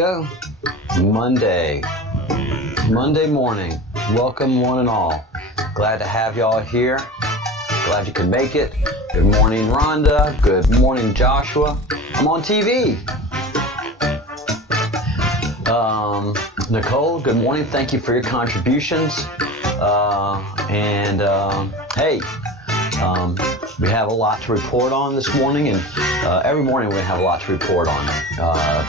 go. Monday morning. Welcome one and all. Glad to have y'all here. Glad you could make it. Good morning, Rhonda. Good morning, Joshua. I'm on TV. Nicole, good morning. Thank you for your contributions. Hey, we have a lot to report on this morning, and every morning we're going to have a lot to report on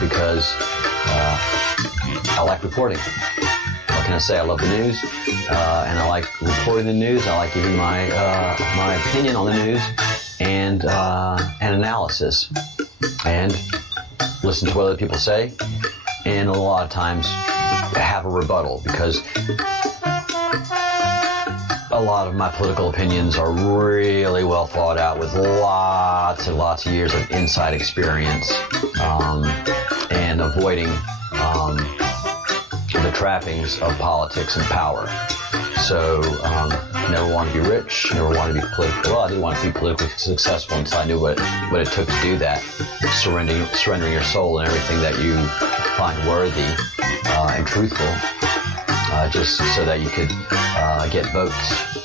because I like reporting. What can I say? I love the news, and I like reporting the news. I like giving my opinion on the news and analysis, and listen to what other people say, and a lot of times have a rebuttal, because a lot of my political opinions are really well thought out with lots and lots of years of inside experience, and avoiding the trappings of politics and power. So, never wanted to be rich, never wanted to be politically, well, I didn't want to be politically successful until I knew what it took to do that, surrendering your soul and everything that you find worthy and truthful, just so that you could get votes,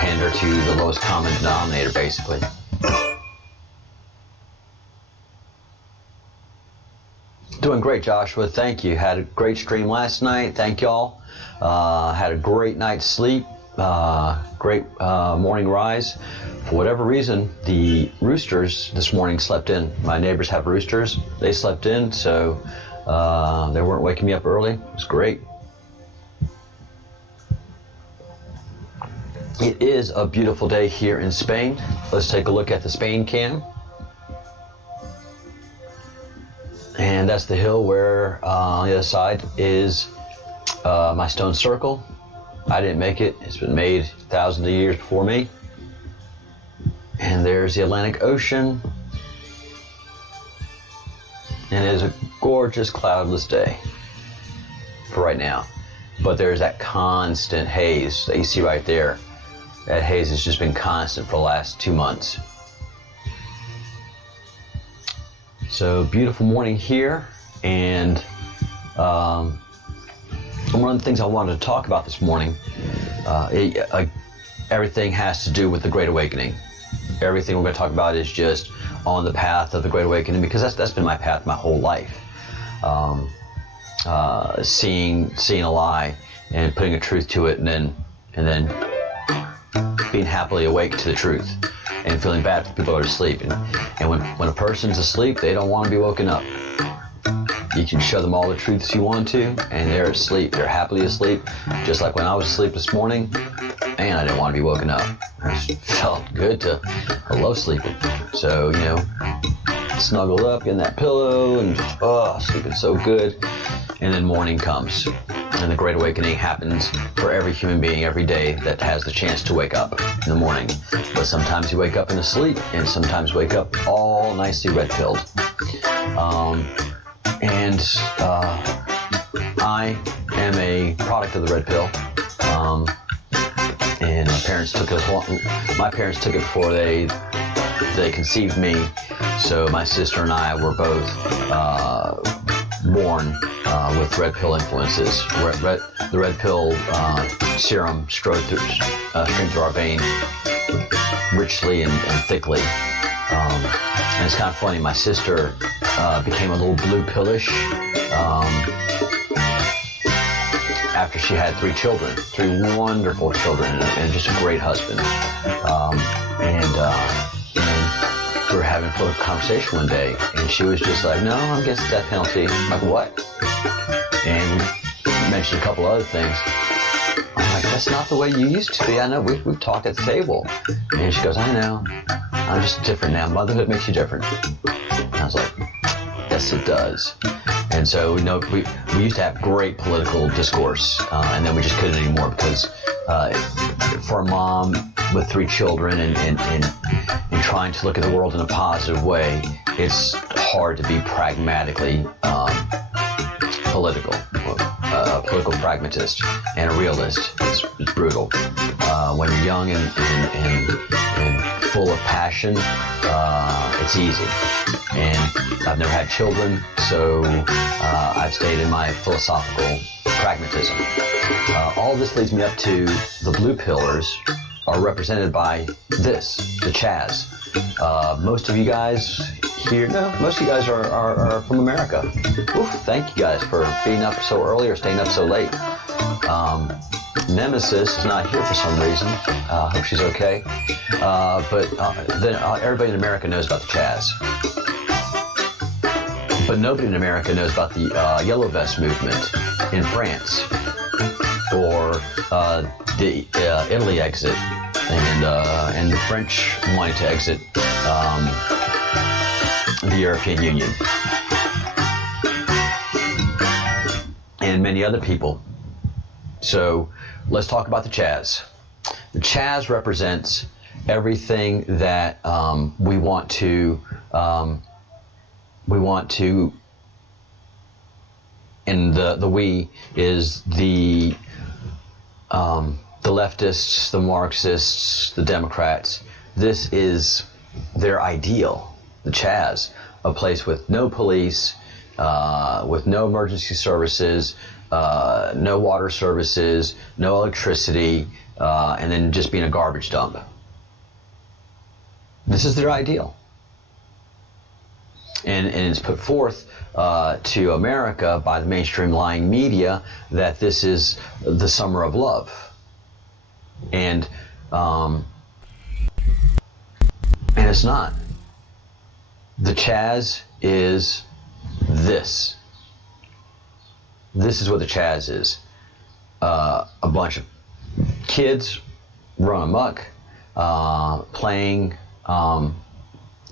pander to the lowest common denominator, basically. Doing great, Joshua. Thank you. Had a great stream last night. Thank y'all. Had a great night's sleep. Great morning rise. For whatever reason, the roosters this morning slept in. My neighbors have roosters. They slept in, so they weren't waking me up early. It was great. It is a beautiful day here in Spain. Let's take a look at the Spain cam. And that's the hill where on the other side is my stone circle. I didn't make it. It's been made thousands of years before me. And there's the Atlantic Ocean. And it is a gorgeous cloudless day for right now. But there's that constant haze that you see right there. That haze has just been constant for the last 2 months. So beautiful morning here, and one of the things I wanted to talk about this morning, everything has to do with the Great Awakening. Everything we're going to talk about is just on the path of the Great Awakening, because that's been my path my whole life. Seeing a lie and putting a truth to it, and then being happily awake to the truth, and feeling bad for people that are asleep. And when a person's asleep, they don't want to be woken up. You can show them all the truths you want to, and they're asleep. They're happily asleep. Just like when I was asleep this morning, and I didn't want to be woken up. It felt good I love sleeping. So, snuggled up in that pillow and just, sleeping so good. And then morning comes. And the Great Awakening happens for every human being every day that has the chance to wake up in the morning. But sometimes you wake up in a sleep, and sometimes wake up all nicely red-pilled. I am a product of the red pill. And my parents took it before they conceived me. So my sister and I were both born with red pill influences. The red pill serum streamed through our vein richly and thickly. And it's kind of funny, my sister became a little blue pillish after she had 3 children, 3 wonderful children, and just a great husband. And we were having a political conversation one day, and she was just like, "No, I'm against the death penalty." I'm like, "What?" And we mentioned a couple other things. I'm like, "That's not the way you used to be. I know, we've talked at the table." And she goes, "I know. I'm just different now. Motherhood makes you different." And I was like, "Yes, it does." And so, we used to have great political discourse, and then we just couldn't anymore, because for a mom with 3 children and trying to look at the world in a positive way, it's hard to be pragmatically political. a political pragmatist and a realist. It's brutal. When you're young and full of passion, it's easy. And I've never had children, so I've stayed in my philosophical pragmatism. All this leads me up to the blue pillars are represented by this, the Chaz. Most of you guys here, no, most of you guys are from America. Oof, thank you guys for being up so early or staying up so late. Nemesis is not here for some reason. Hope she's okay. But then everybody in America knows about the Chaz. But nobody in America knows about the Yellow Vest movement in France, or the Italy exit, and the French wanting to exit the European Union, and many other people. So let's talk about the Chaz. The Chaz represents everything that we want to, and the we is the leftists, the Marxists, the Democrats. This is their ideal, the Chaz, a place with no police, with no emergency services, no water services, no electricity, and then just being a garbage dump. This is their ideal. And it's put forth to America by the mainstream lying media that this is the summer of love. And it's not. The Chaz is this. This is what the Chaz is. A bunch of kids run amok, playing a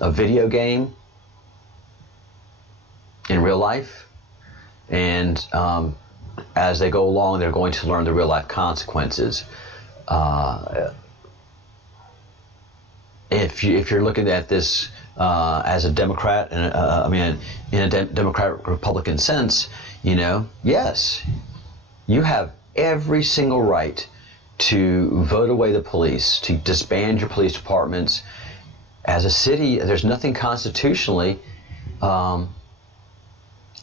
video game in real life, and as they go along, they're going to learn the real life consequences. If you're looking at this as a Democrat, and I mean in a Democratic Republican sense, you know, yes, you have every single right to vote away the police, to disband your police departments. As a city, there's nothing constitutionally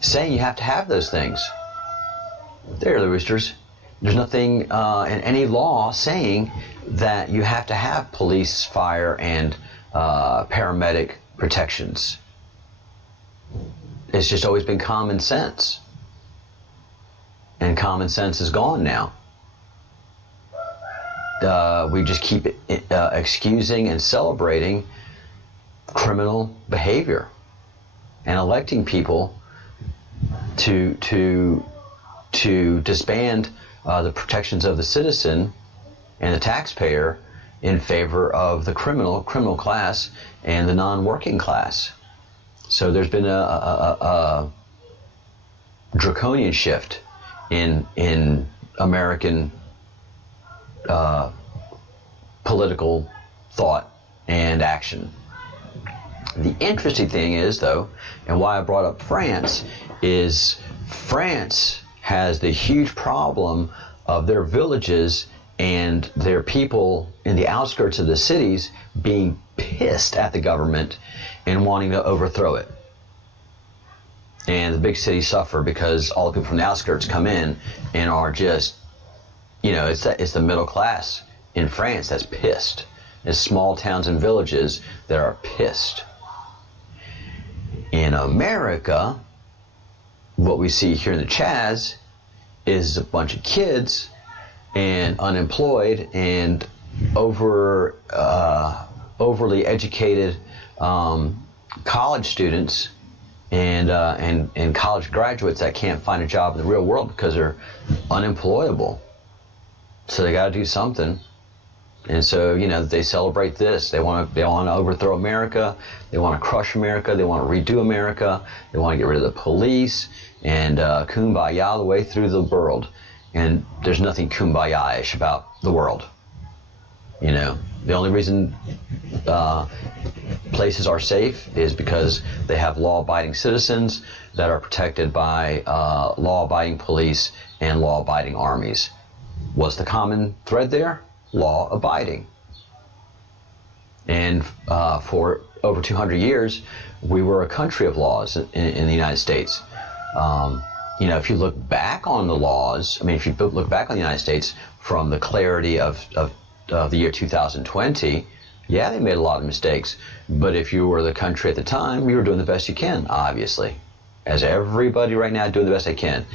saying you have to have those things. There, the roosters. There's nothing in any law saying that you have to have police, fire, and paramedic protections. It's just always been common sense. And common sense is gone now. We just keep excusing and celebrating criminal behavior and electing people to disband the protections of the citizen and the taxpayer in favor of the criminal class and the non-working class. So there's been a draconian shift in American political thought and action. The interesting thing is, though, and why I brought up France, is France has the huge problem of their villages and their people in the outskirts of the cities being pissed at the government and wanting to overthrow it. And the big cities suffer because all the people from the outskirts come in and are just, you know, it's the middle class in France that's pissed. It's small towns and villages that are pissed. In America, what we see here in the Chaz is a bunch of kids and unemployed and overly educated college students and college graduates that can't find a job in the real world because they're unemployable. So they got to do something. And so, you know, they celebrate this. They want to overthrow America. They want to crush America. They want to redo America. They want to get rid of the police and kumbaya the way through the world. And there's nothing kumbaya-ish about the world. You know, the only reason places are safe is because they have law-abiding citizens that are protected by law-abiding police and law-abiding armies. What's the common thread there? Law-abiding. And for over 200 years, we were a country of laws in the United States. If you look back on the laws, if you look back on the United States from the clarity of the year 2020, yeah, they made a lot of mistakes. But if you were the country at the time, you were doing the best you can, obviously. As everybody right now doing the best they can.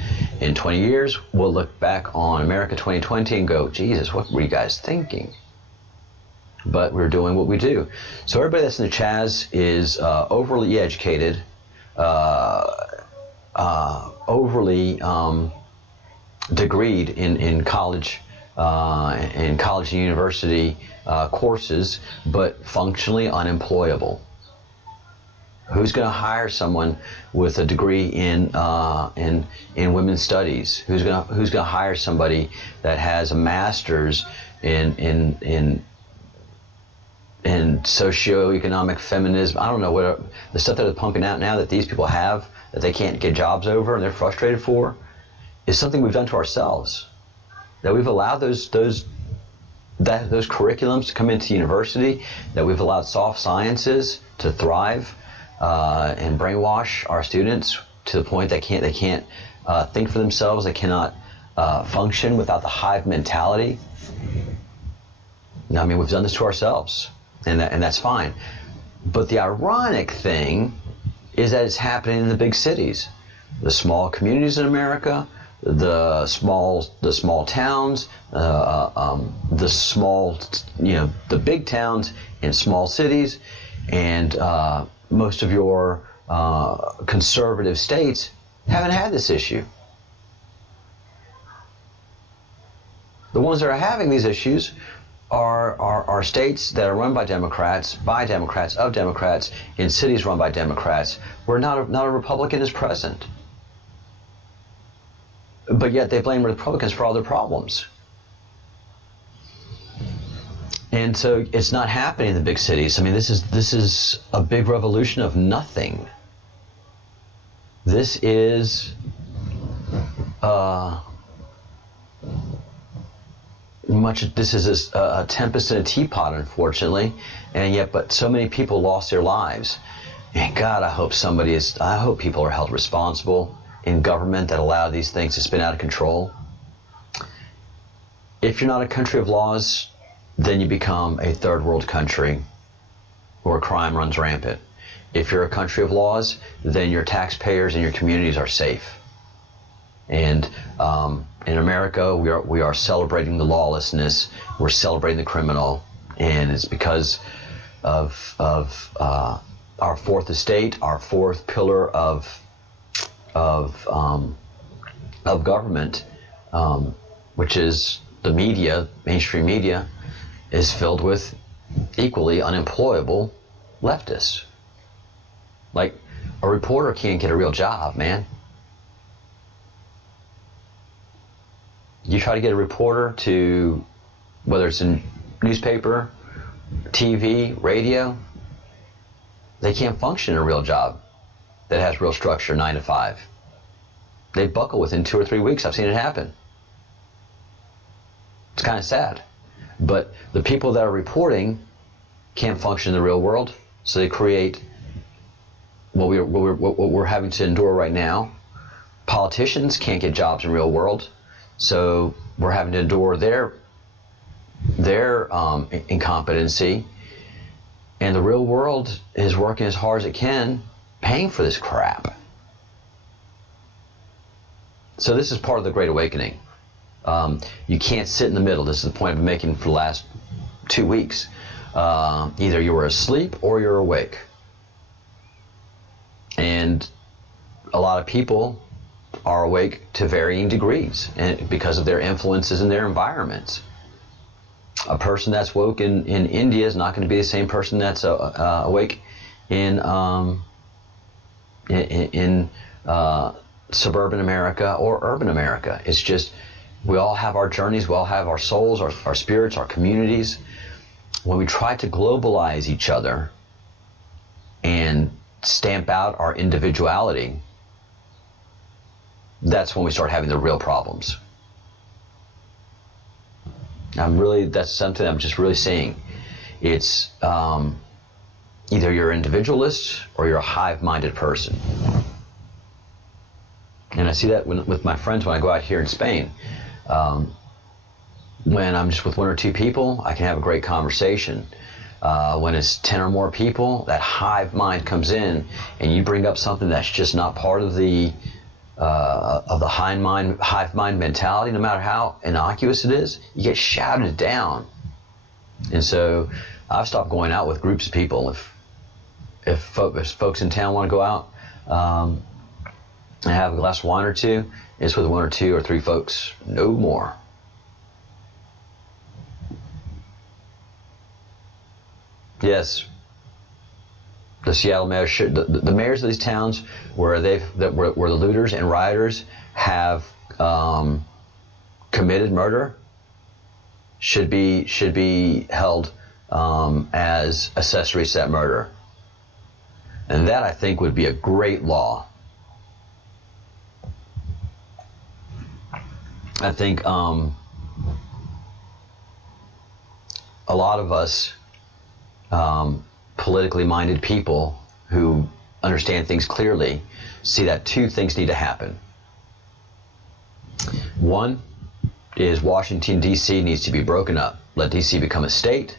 In 20 years, we'll look back on America 2020 and go, Jesus, what were you guys thinking? But we're doing what we do. So everybody that's in the Chaz is overly educated, overly degreed in college and university courses, but functionally unemployable. Who's going to hire someone with a degree in women's studies? Who's going to hire somebody that has a master's in socioeconomic feminism? I don't know what the stuff that they're pumping out now that these people have that they can't get jobs over and they're frustrated for is something we've done to ourselves. That we've allowed those curriculums to come into university, that we've allowed soft sciences to thrive and brainwash our students to the point they can't think for themselves. They cannot function without the hive mentality. We've done this to ourselves, and that's fine. But the ironic thing is that it's happening in the big cities, the small communities in America, the small towns, the big towns in small cities, and most of your conservative states haven't had this issue. The ones that are having these issues are states that are run by Democrats, of Democrats, in cities run by Democrats, where not a Republican is present. But yet they blame Republicans for all their problems. And so it's not happening in the big cities. This is a big revolution of nothing. This is this is a tempest in a teapot, unfortunately, but so many people lost their lives. And God, I hope people are held responsible in government that allow these things to spin out of control. If you're not a country of laws, then you become a third world country where crime runs rampant. If you're a country of laws, then your taxpayers and your communities are safe. And in America, we are celebrating the lawlessness. We're celebrating the criminal, and it's because of our fourth estate, our fourth pillar of government, which is the media, mainstream media, is filled with equally unemployable leftists. Like, a reporter can't get a real job, man. You try to get a reporter to, whether it's in newspaper, TV, radio, they can't function in a real job that has real structure, 9 to 5. They buckle within 2 or 3 weeks. I've seen it happen. It's kind of sad. But the people that are reporting can't function in the real world, so they create what we're having to endure right now. Politicians can't get jobs in the real world, so we're having to endure their incompetency. And the real world is working as hard as it can, paying for this crap. So this is part of the Great Awakening. You can't sit in the middle. This is the point I've been making for the last 2 weeks. Either you were asleep or you're awake. And a lot of people are awake to varying degrees and because of their influences in their environments. A person that's woke in India is not going to be the same person that's awake in suburban America or urban America. It's just, we all have our journeys, we all have our souls, our spirits, our communities. When we try to globalize each other, and stamp out our individuality, that's when we start having the real problems. That's something I'm just really seeing. It's either you're an individualist or you're a hive-minded person. And I see that with my friends when I go out here in Spain. When I'm just with one or two people, I can have a great conversation. When it's 10 or more people, that hive mind comes in, and you bring up something that's just not part of the hive mind mentality. No matter how innocuous it is, you get shouted down. And so I've stopped going out with groups of people. If folks in town want to go out and have a glass of wine or two, it's with one or two or three folks, no more. Yes, the Seattle mayor should. The mayors of these towns where the looters and rioters have committed murder should be held as accessories to that murder, and that I think would be a great law. I think a lot of us. Politically minded people who understand things clearly see that two things need to happen. One is Washington, D.C. needs to be broken up. Let D.C. become a state,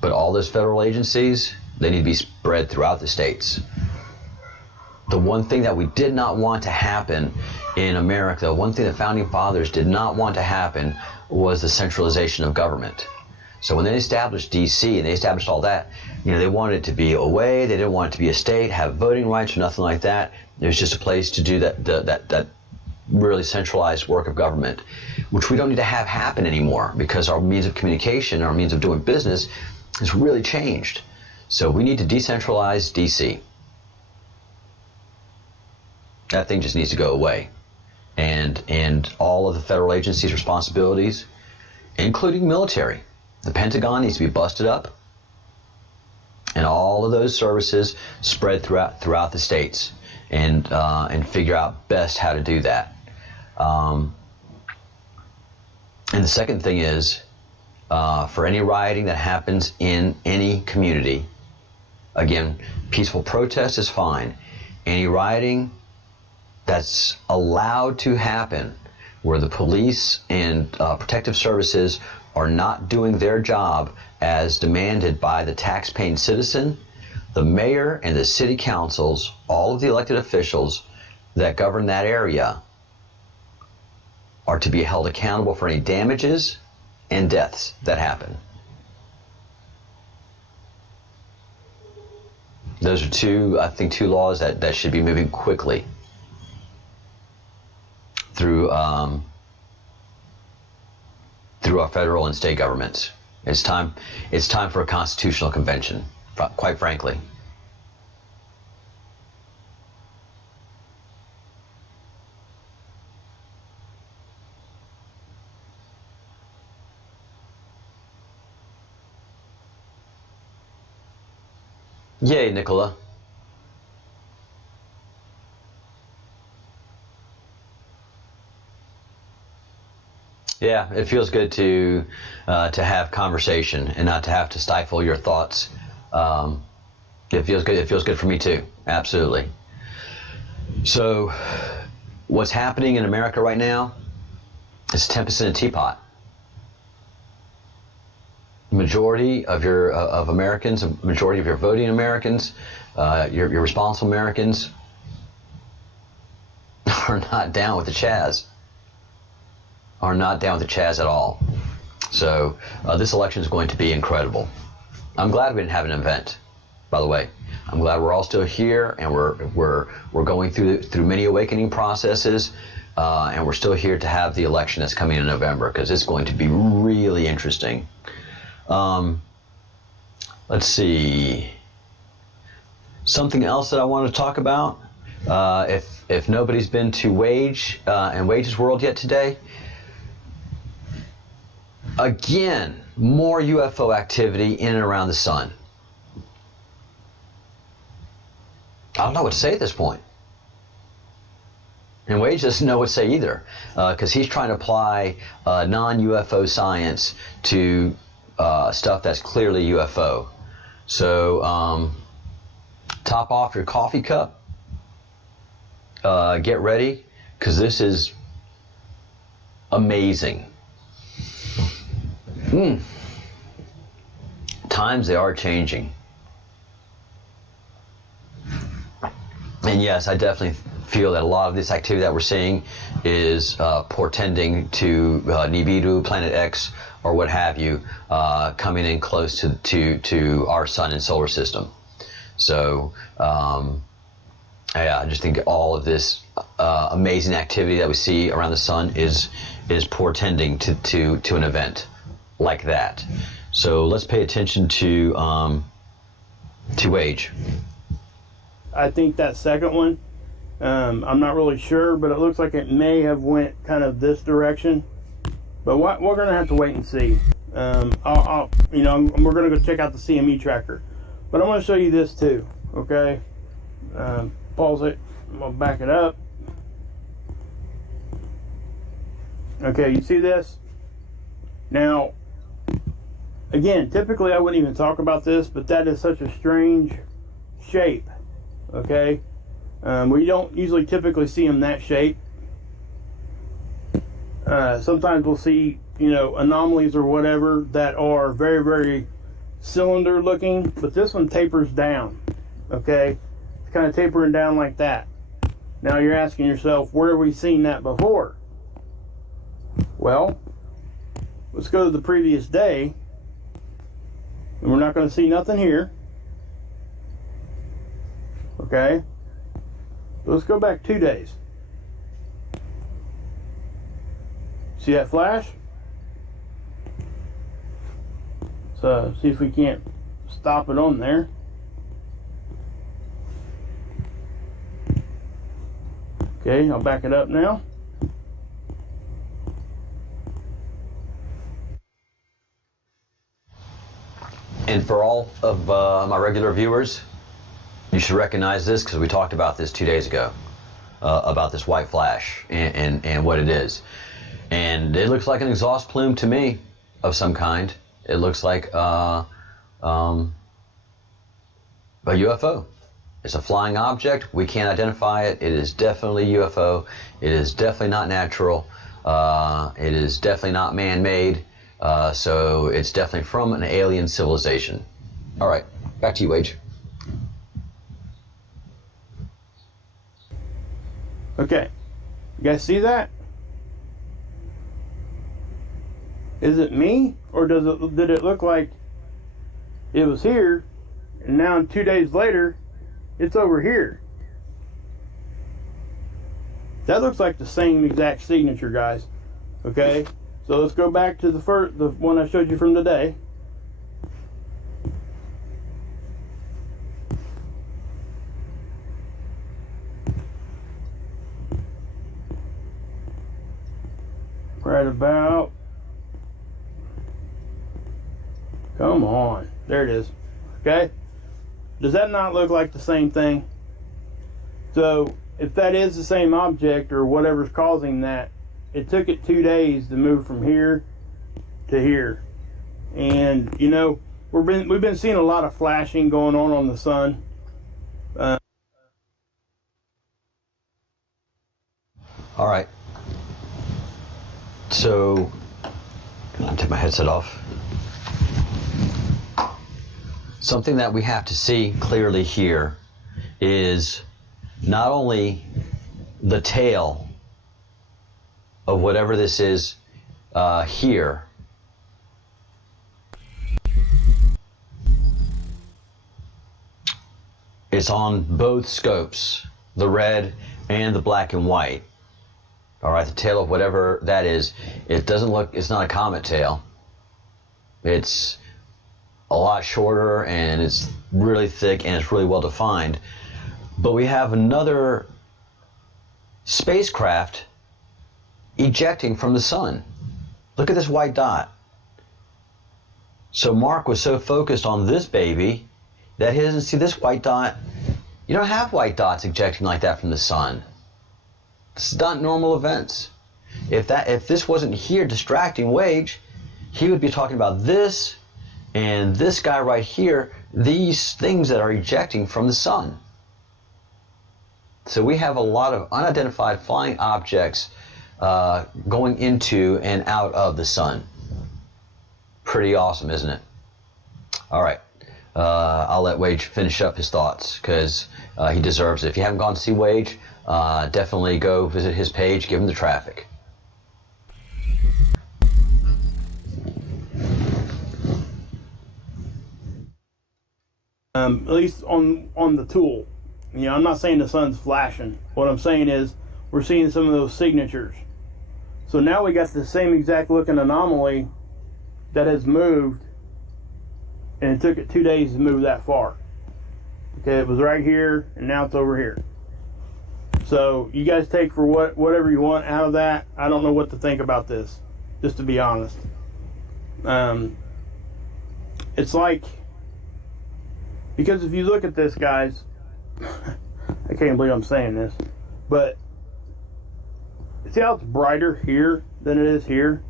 but all those federal agencies, they need to be spread throughout the states. The one thing that we did not want to happen in America, one thing the Founding Fathers did not want to happen was the centralization of government. So when they established D.C. and they established all that, they wanted it to be away. They didn't want it to be a state, have voting rights or nothing like that. It was just a place to do that really centralized work of government, which we don't need to have happen anymore because our means of communication, our means of doing business has really changed. So we need to decentralize D.C. That thing just needs to go away. And all of the federal agencies' responsibilities, including military. The Pentagon needs to be busted up, and all of those services spread throughout the states, and figure out best how to do that. And the second thing is, for any rioting that happens in any community, again, peaceful protest is fine. Any rioting that's allowed to happen, where the police and protective services are not doing their job as demanded by the tax-paying citizen, the mayor and the city councils, all of the elected officials that govern that area are to be held accountable for any damages and deaths that happen. Those are two laws that should be moving quickly through our federal and state governments. It's time for a constitutional convention, quite frankly. Yay, Nicola. Yeah, it feels good to have conversation and not to have to stifle your thoughts. It feels good. It feels good for me too. Absolutely. So, what's happening in America right now is a tempest in a teapot. Majority of Americans, a majority of your voting Americans, your responsible Americans, are not down with the Chaz. Are not down with the Chaz at all. So this election is going to be incredible. I'm glad we didn't have an event, by the way. I'm glad we're all still here, and we're going through many awakening processes, and we're still here to have the election that's coming in November, because it's going to be really interesting. Let's see. Something else that I want to talk about. If nobody's been to Wages World yet today. Again, more UFO activity in and around the sun. I don't know what to say at this point. And Wade doesn't know what to say either, because he's trying to apply non-UFO science to stuff that's clearly UFO. So top off your coffee cup, get ready, because this is amazing. Times, they are changing. And yes, I definitely feel that a lot of this activity that we're seeing is portending to Nibiru, Planet X, or what have you, coming in close to our sun and solar system. So yeah, I just think all of this amazing activity that we see around the sun is portending to an event like that. So let's pay attention to age. I think that second one, I'm not really sure, but it looks like it may have went kind of this direction. But we're going to have to wait and see. We're going to go check out the CME tracker. But I want to show you this too, okay? Pause it. I'm going to back it up. Okay, you see this? Now, again, typically I wouldn't even talk about this, but that is such a strange shape, okay? We don't usually typically see them that shape. Sometimes we'll see, anomalies or whatever that are very, very cylinder looking, but this one tapers down, okay? It's kind of tapering down like that. Now you're asking yourself, where have we seen that before? Well, let's go to the previous day, and we're not going to see nothing here, okay? Let's go back 2 days. See that flash? So see if we can't stop it on there. Okay, I'll back it up now. And for all of my regular viewers, you should recognize this because we talked about this 2 days ago, about this white flash and what it is. And it looks like an exhaust plume to me of some kind. It looks like a UFO. It's a flying object. We can't identify it. It is definitely UFO. It is definitely not natural. It is definitely not man-made. So it's definitely from an alien civilization. All right, back to you, Wage. Okay, you guys see that? Is it me, or did it look like it was here, and now 2 days later, it's over here? That looks like the same exact signature, guys. Okay, so let's go back to the one I showed you from today. Right about. Come on. There it is. Okay? Does that not look like the same thing? So, if that is the same object or whatever's causing that, it took it 2 days to move from here to here. And, we've been seeing a lot of flashing going on the sun. All right. So, I'll take my headset off. Something that we have to see clearly here is not only the tail of whatever this is here, it's on both scopes, the red and the black and white. All right, the tail of whatever that is, it's not a comet tail. It's a lot shorter, and it's really thick, and it's really well defined. But we have another spacecraft ejecting from the sun. Look at this white dot. So Mark was so focused on this baby that he doesn't see this white dot You don't have white dots ejecting like that from the sun. It's not normal events. If this wasn't here distracting Wage, he would be talking about this and this guy right here, these things that are ejecting from the sun. So we have a lot of unidentified flying objects going into and out of the sun. Pretty awesome, isn't it? All right. I'll let Wage finish up his thoughts because he deserves it. If you haven't gone to see Wage, definitely go visit his page, give him the traffic. At least on the tool. You know, I'm not saying the sun's flashing. What I'm saying is we're seeing some of those signatures. So now we got the same exact looking anomaly that has moved, and it took it 2 days to move that far. Okay, it was right here, and now it's over here. So you guys take for whatever you want out of that. I don't know what to think about this, just to be honest. It's like, because if you look at this, guys, I can't believe I'm saying this, but see how it's brighter here than it is here?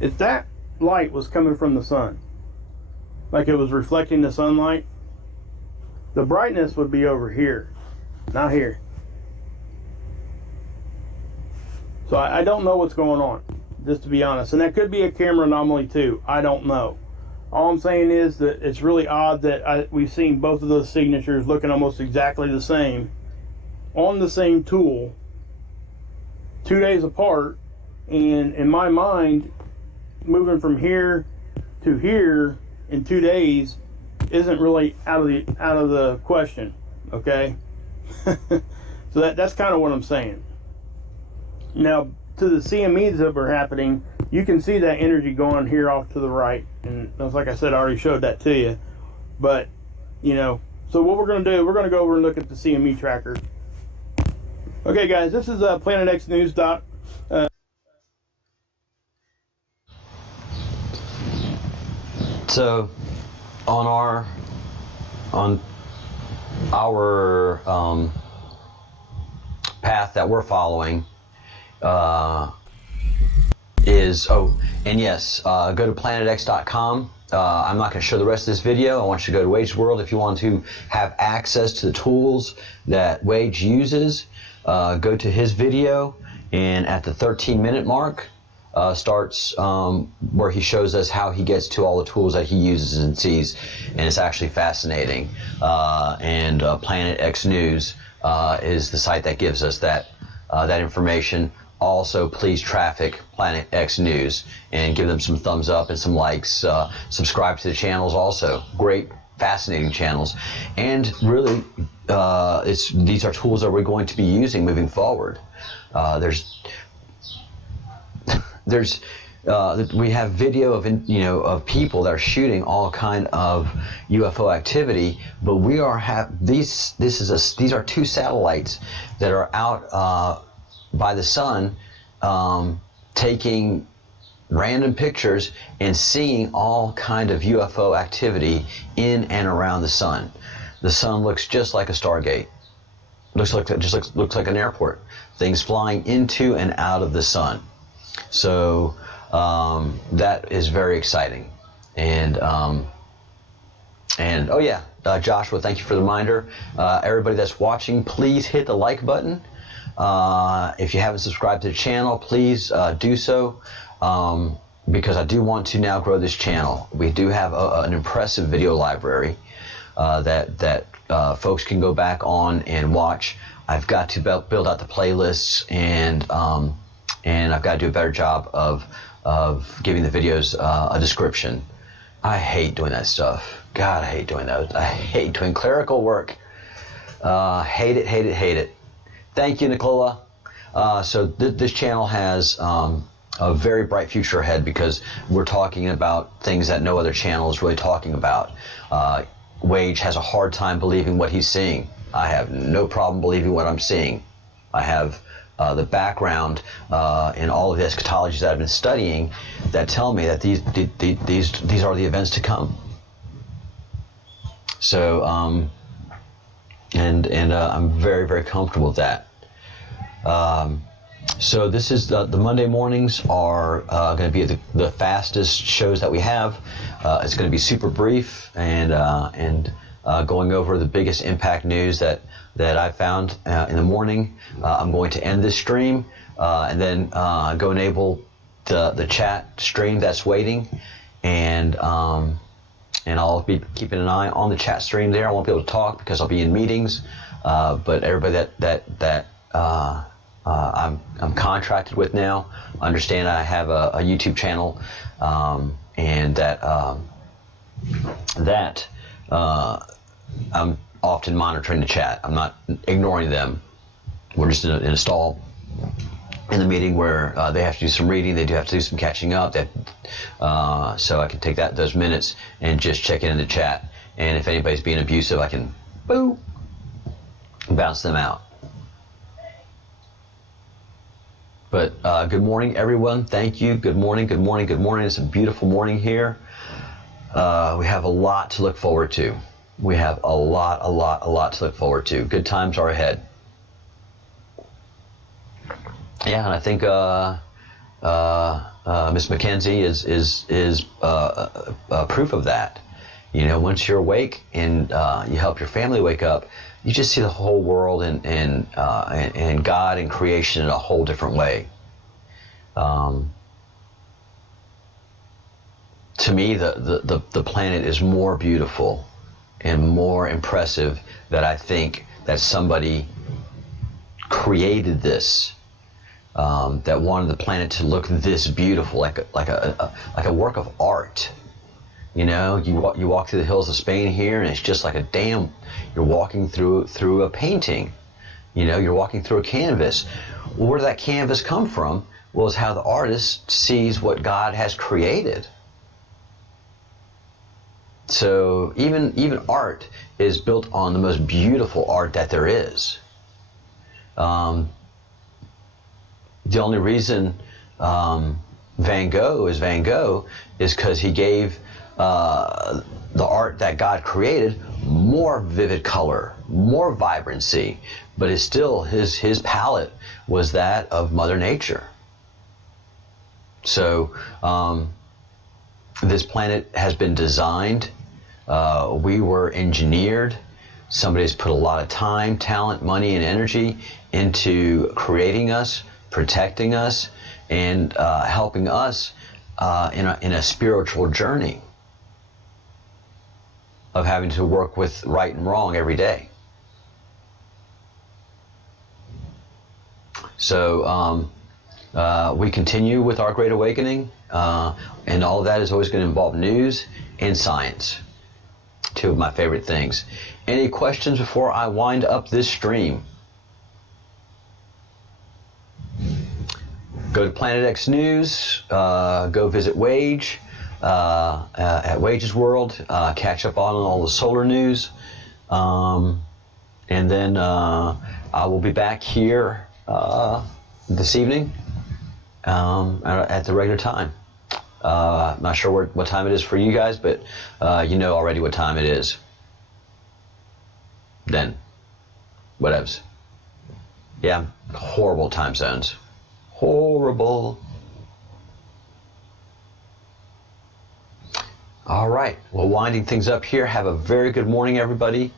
If that light was coming from the sun, like it was reflecting the sunlight, the brightness would be over here, not here. So I don't know what's going on, just to be honest. And that could be a camera anomaly too. I don't know. All I'm saying is that it's really odd that we've seen both of those signatures looking almost exactly the same on the same tool 2 days apart. And in my mind, moving from here to here in 2 days isn't really out of the question. Okay. So that's kind of what I'm saying. Now, to the CMEs that were happening, you can see that energy going here off to the right, and like I said, I already showed that to you. But you know, so what we're going to do, we're going to go over and look at the CME tracker. Okay, guys, this is PlanetX News. So on our path that we're following is, and yes, go to planetx.com. I'm not going to show the rest of this video. I want you to go to Wage's World if you want to have access to the tools that Wage uses. Go to his video, and at the 13-minute mark starts where he shows us how he gets to all the tools that he uses and sees, and it's actually fascinating. And PlanetX News is the site that gives us that information. Also, please traffic PlanetX News and give them some thumbs up and some likes. Subscribe to the channels also. Great, fascinating channels. And really, these are tools that we're going to be using moving forward. We have video of people that are shooting all kind of UFO activity, but these are two satellites that are out by the sun, taking random pictures and seeing all kind of UFO activity in and around the sun. The sun looks just like a Stargate. Looks like an airport. Things flying into and out of the sun. So that is very exciting. And oh yeah, Joshua, thank you for the reminder. Everybody that's watching, please hit the like button. If you haven't subscribed to the channel, please do so, because I do want to now grow this channel. We do have an impressive video library that folks can go back on and watch. I've got to build out the playlists, and I've got to do a better job of giving the videos a description. I hate doing that stuff. God, I hate doing those. I hate doing clerical work. Hate it. Thank you, Nicola. So this channel has a very bright future ahead, because we're talking about things that no other channel is really talking about. Wage has a hard time believing what he's seeing. I have no problem believing what I'm seeing. I have the background in all of the eschatologies that I've been studying that tell me that these are the events to come. So I'm very, very comfortable with that. So this is the Monday mornings are going to be the fastest shows that we have. It's going to be super brief and going over the biggest impact news that I found in the morning. I'm going to end this stream and then go enable the chat stream that's waiting, and I'll be keeping an eye on the chat stream there. I won't be able to talk because I'll be in meetings, but everybody that I'm contracted with now understand I have a YouTube channel, and that I'm often monitoring the chat. I'm not ignoring them. We're just in a stall in the meeting where they have to do some reading. They do have to do some catching up. So I can take those minutes and just check in the chat. And if anybody's being abusive, I can bounce them out. But good morning, everyone. Thank you. Good morning, good morning, good morning. It's a beautiful morning here. We have a lot to look forward to. We have a lot to look forward to. Good times are ahead. Yeah, and I think Miss Mackenzie is proof of that. You know, once you're awake and you help your family wake up, you just see the whole world and God and creation in a whole different way. To me, the planet is more beautiful and more impressive that I think that somebody created this, that wanted the planet to look this beautiful, like a work of art. You know, you walk through the hills of Spain here, and it's just like you're walking through a painting. You know, you're walking through a canvas. Well, where did that canvas come from? Well, it's how the artist sees what God has created. So even art is built on the most beautiful art that there is. The only reason Van Gogh is Van Gogh is because he gave the art that God created more vivid color, more vibrancy, but it's still his palette was that of Mother Nature. So this planet has been designed. We were engineered. Somebody's put a lot of time, talent, money, and energy into creating us, protecting us, and helping us in a spiritual journey of having to work with right and wrong every day. So we continue with our Great Awakening, and all of that is always going to involve news and science, two of my favorite things. Any questions before I wind up this stream? Go to Planet X News, go visit Wage at Wage's World, catch up on all the solar news, and then I will be back here this evening at the regular time. I'm not sure what time it is for you guys, but you know already what time it is. Then, whatevs. Yeah, horrible time zones. Horrible. All right, well, winding things up here. Have a very good morning, everybody.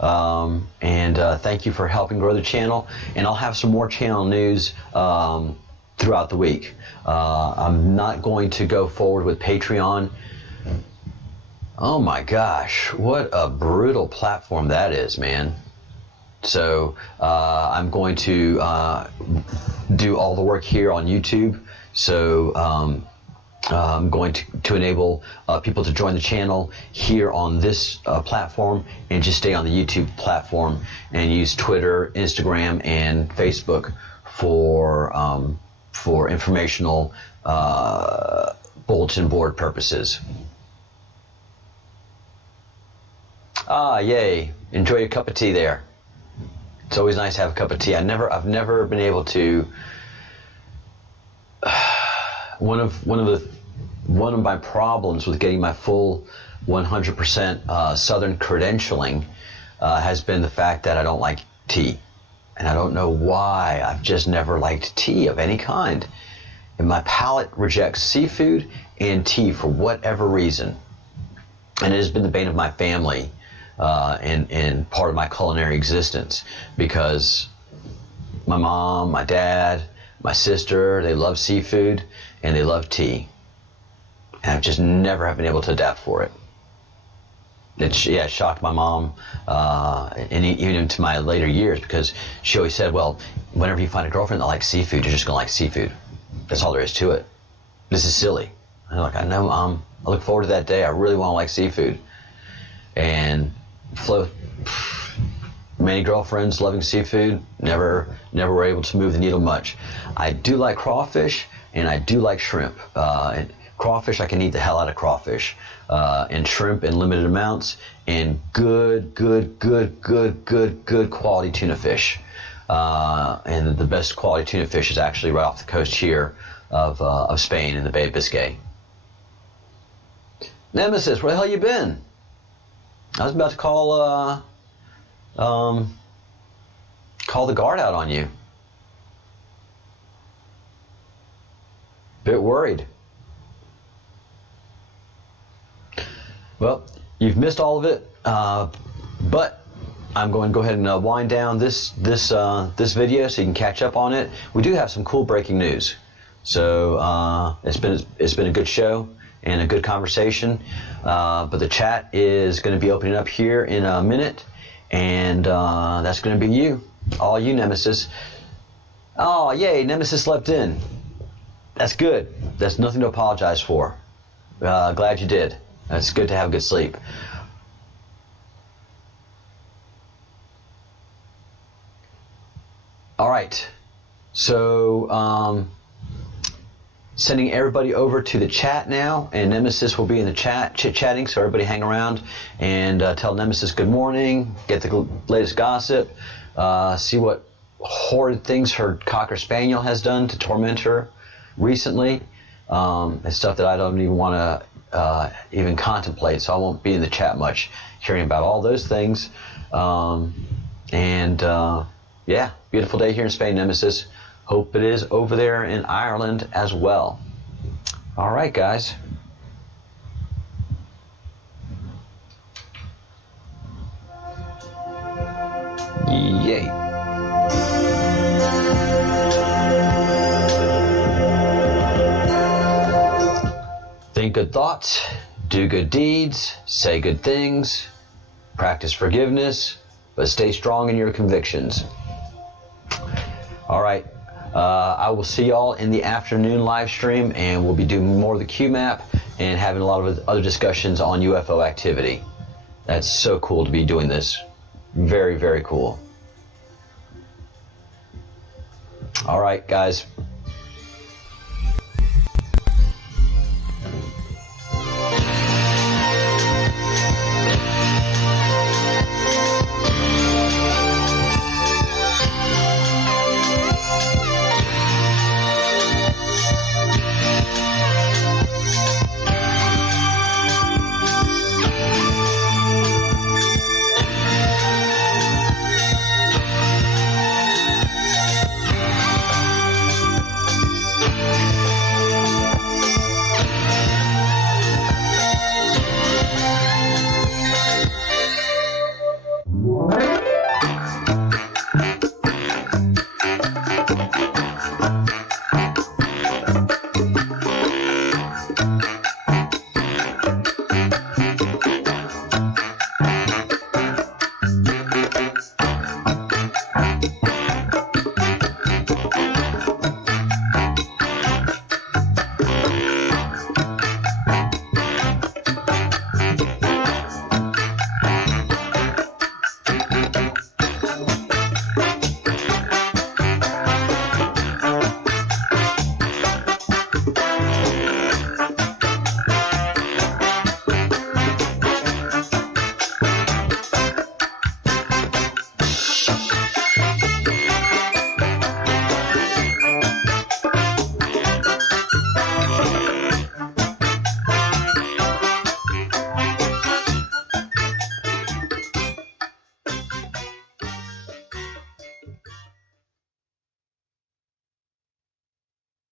And thank you for helping grow the channel. And I'll have some more channel news throughout the week. I'm not going to go forward with Patreon. Oh my gosh, what a brutal platform that is, man. So I'm going to do all the work here on YouTube. So I'm going to enable people to join the channel here on this platform and just stay on the YouTube platform and use Twitter, Instagram, and Facebook for informational bulletin board purposes. Ah, yay. Enjoy your cup of tea there. It's always nice to have a cup of tea. I've never been able to. One of the one of my problems with getting my full 100% Southern credentialing has been the fact that I don't like tea. And I don't know why. I've just never liked tea of any kind. And my palate rejects seafood and tea for whatever reason. And it has been the bane of my family and part of my culinary existence, because my mom, my dad, my sister, they love seafood and they love tea. And I've just never have been able to adapt for it. It shocked my mom, and even into my later years, because she always said, well, whenever you find a girlfriend that likes seafood, you're just going to like seafood. That's all there is to it. This is silly. I'm like, I know, Mom. I look forward to that day. I really want to like seafood. And many girlfriends loving seafood, never were able to move the needle much. I do like crawfish, and I do like shrimp. Crawfish, I can eat the hell out of crawfish, and shrimp in limited amounts, and good quality tuna fish. And the best quality tuna fish is actually right off the coast here of Spain in the Bay of Biscay. Nemesis, where the hell you been? I was about to call the guard out on you. Bit worried. Well, you've missed all of it, but I'm going to go ahead and wind down this video so you can catch up on it. We do have some cool breaking news, so it's been a good show and a good conversation. But the chat is going to be opening up here in a minute, and that's going to be you, all you Nemesis. Oh, yay! Nemesis slept in. That's good. That's nothing to apologize for. Glad you did. It's good to have good sleep. All right, so sending everybody over to the chat now, and Nemesis will be in the chat chit-chatting, so everybody hang around and tell Nemesis good morning, get the latest gossip, see what horrid things her Cocker Spaniel has done to torment her recently, and stuff that I don't even want to even contemplate, so I won't be in the chat much hearing about all those things. Yeah, beautiful day here in Spain, Nemesis. Hope it is over there in Ireland as well. All right, guys. Yay. Think good thoughts, do good deeds, say good things, practice forgiveness, but stay strong in your convictions. All right, I will see y'all in the afternoon live stream, and we'll be doing more of the QMAP and having a lot of other discussions on UFO activity. That's so cool to be doing this. Very, very cool. All right, guys.